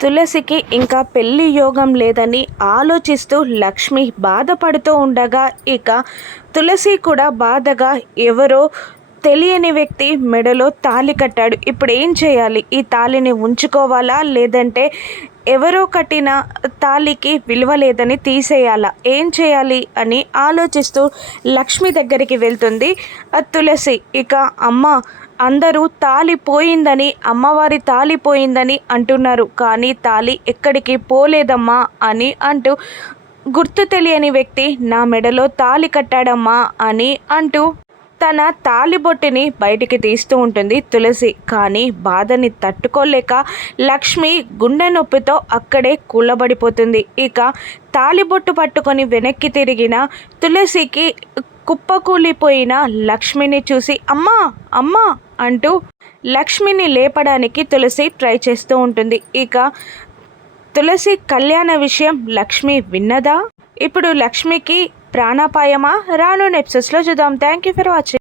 తులసికి ఇంకా పెళ్ళి యోగం లేదని ఆలోచిస్తూ లక్ష్మి బాధపడుతూ ఉండగా ఇక తులసి కూడా బాధగా ఎవరో తెలియని వ్యక్తి మెడలో తాళి కట్టాడు. ఇప్పుడు ఏం చేయాలి? ఈ తాళిని ఉంచుకోవాలా? లేదంటే ఎవరో కట్టిన తాళికి విలువ లేదని తీసేయాలా? ఏం చేయాలి? అని ఆలోచిస్తూ లక్ష్మి దగ్గరికి వెళ్తుంది. తులసి ఇక అమ్మ అందరూ తాలి పోయిందని అమ్మవారి తాలి పోయిందని అంటున్నారు. కానీ తాలి ఎక్కడికి పోలేదమ్మా అని అంటూ గుర్తు తెలియని వ్యక్తి నా మెడలో తాలి కట్టాడమ్మా అని అంటూ తన తాలిబొట్టిని బయటికి తీస్తూ ఉంటుంది తులసి. కానీ బాధని తట్టుకోలేక లక్ష్మి గుండె నొప్పితో అక్కడే కూలబడిపోతుంది. ఇక తాలిబొట్టు పట్టుకొని వెనక్కి తిరిగిన తులసికి కుప్పకూలిపోయిన లక్ష్మిని చూసి అమ్మా అమ్మా అంటూ లక్ష్మిని లేపడానికి తులసి ట్రై చేస్తూ ఉంటుంది. ఇక తులసి కళ్యాణ విషయం లక్ష్మి విన్నదా? ఇప్పుడు లక్ష్మికి ప్రాణాపాయమా? రాను నెప్సెస్లో చూద్దాం. Thank you for watching.